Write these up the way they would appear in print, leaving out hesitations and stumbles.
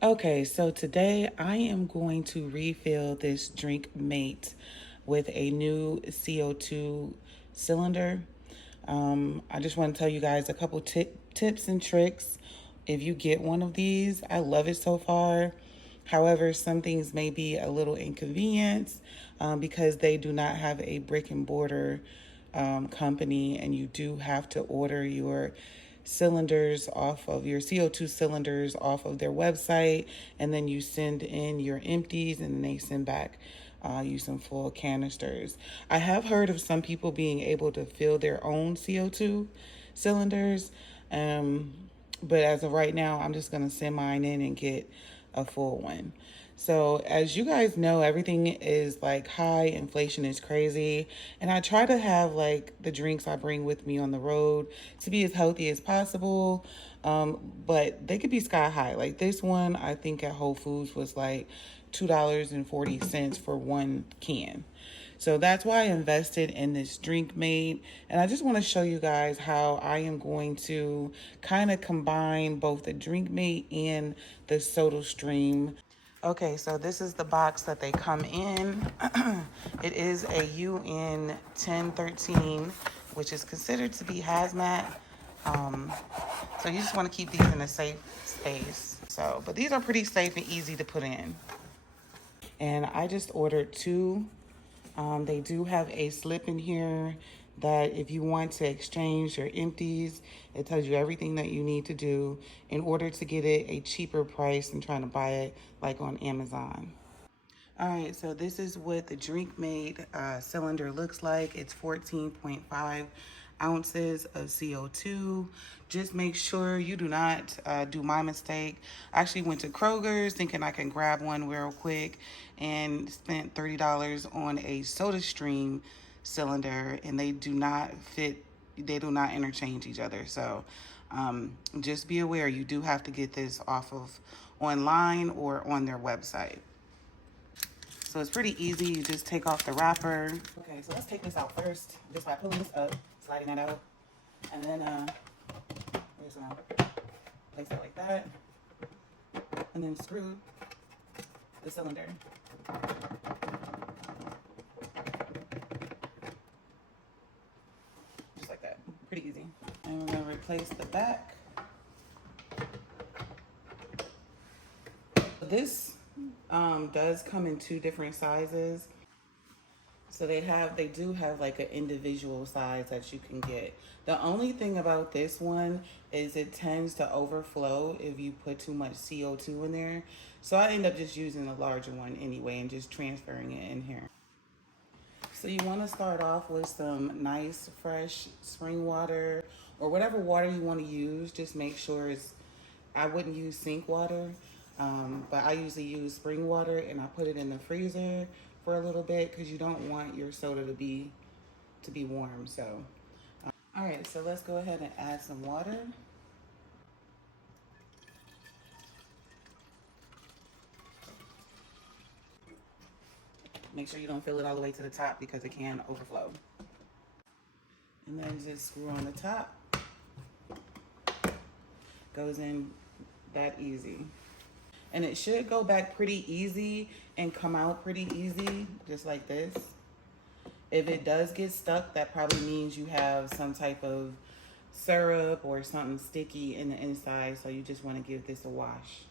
Okay, so today I am going to refill this Drinkmate with a new CO2 cylinder. I just want to tell you guys a couple tips and tricks. If you get one of these, I love it so far. However, some things may be a little inconvenient because they do not have a brick and mortar company, and you do have to order your cylinders off of your CO2 cylinders off of their website, and then you send in your empties and they send back you some full canisters. I have heard of some people being able to fill their own CO2 cylinders, but as of right now, I'm just going to send mine in and get a full one. So as you guys know, everything is like high, inflation is crazy, and I try to have like the drinks I bring with me on the road to be as healthy as possible, but they could be sky high. Like this one, I think at Whole Foods was like $2.40 for one can. So that's why I invested in this Drinkmate. And I just want to show you guys how I am going to kind of combine both the Drinkmate and the SodaStream. Okay, so this is the box that they come in. It is a UN 1013, which is considered to be hazmat. So you just want to keep these in a safe space. So, but these are pretty safe and easy to put in. And I just ordered two. They do have a slip in here that if you want to exchange your empties, it tells you everything that you need to do in order to get it a cheaper price than trying to buy it like on Amazon. All right, so this is what the Drinkmate cylinder looks like. It's 14.5 ounces of CO2. Just make sure you do not do my mistake. I actually went to Kroger's thinking I can grab one real quick and spent $30 on a SodaStream cylinder, and they do not fit, they do not interchange each other. So just be aware, you do have to get this off of online or on their website. So it's pretty easy. You just take off the wrapper. Okay, so let's take this out first. Just by pulling this up, sliding that out. And then we're just gonna place it like that. And then screw the cylinder. Just like that, pretty easy. And we're gonna replace the back. This does come in two different sizes. So they do have like an individual size that you can get. The only thing about this one is it tends to overflow if you put too much CO2 in there. So I end up just using the larger one anyway and just transferring it in here. So you want to start off with some nice fresh spring water or whatever water you want to use. Just make sure I wouldn't use sink water, but I usually use spring water, and I put it in the freezer for a little bit because you don't want your soda to be warm. So all right, so let's go ahead and add some water. Make sure you don't fill it all the way to the top because it can overflow. And then just screw on the top. Goes in that easy. And it should go back pretty easy and come out pretty easy, just like this. If it does get stuck, that probably means you have some type of syrup or something sticky in the inside, so you just want to give this a wash.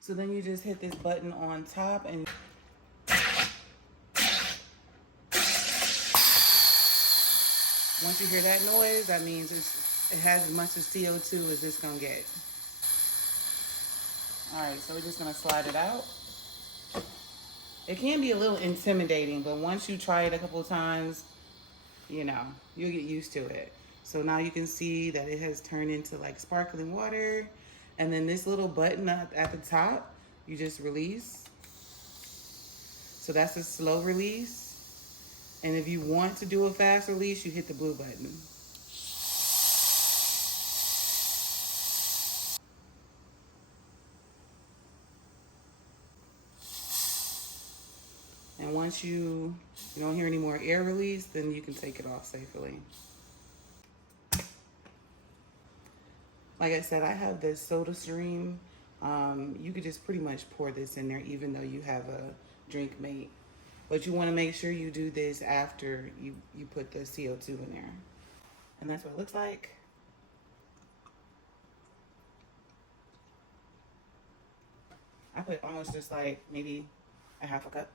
So then you just hit this button on top, and once you hear that noise, that means it has as much as CO2 as it's gonna get. All right, so we're just gonna slide it out. It can be a little intimidating, but once you try it a couple of times, you know, you'll get used to it. So now you can see that it has turned into like sparkling water. And then this little button up at the top, you just release. So that's a slow release. And if you want to do a fast release, you hit the blue button. And once you don't hear any more air release, then you can take it off safely. Like I said, I have this SodaStream You could just pretty much pour this in there even though you have a Drinkmate. But you want to make sure you do this after you put the CO2 in there. And that's what it looks like. I put almost just like maybe a half a cup.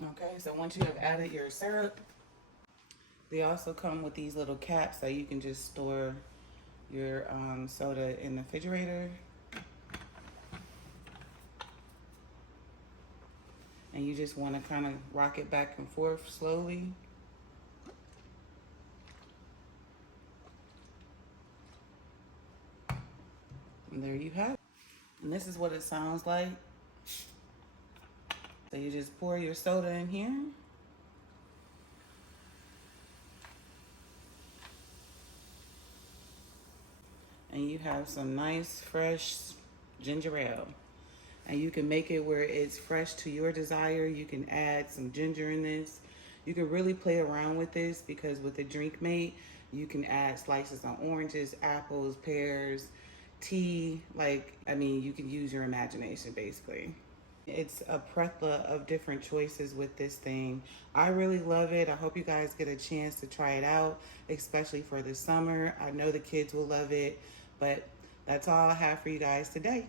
Okay, so once you have added your syrup, they also come with these little caps that you can just store your soda in the refrigerator. And you just want to kind of rock it back and forth slowly. And there you have it. And this is what it sounds like. So you just pour your soda in here. And you have some nice fresh ginger ale. And you can make it where it's fresh to your desire. You can add some ginger in this. You can really play around with this because with the Drinkmate, you can add slices of oranges, apples, pears, tea. You can use your imagination basically. It's a plethora of different choices with this thing. I really love it. I hope you guys get a chance to try it out, especially for the summer. I know the kids will love it, but that's all I have for you guys today.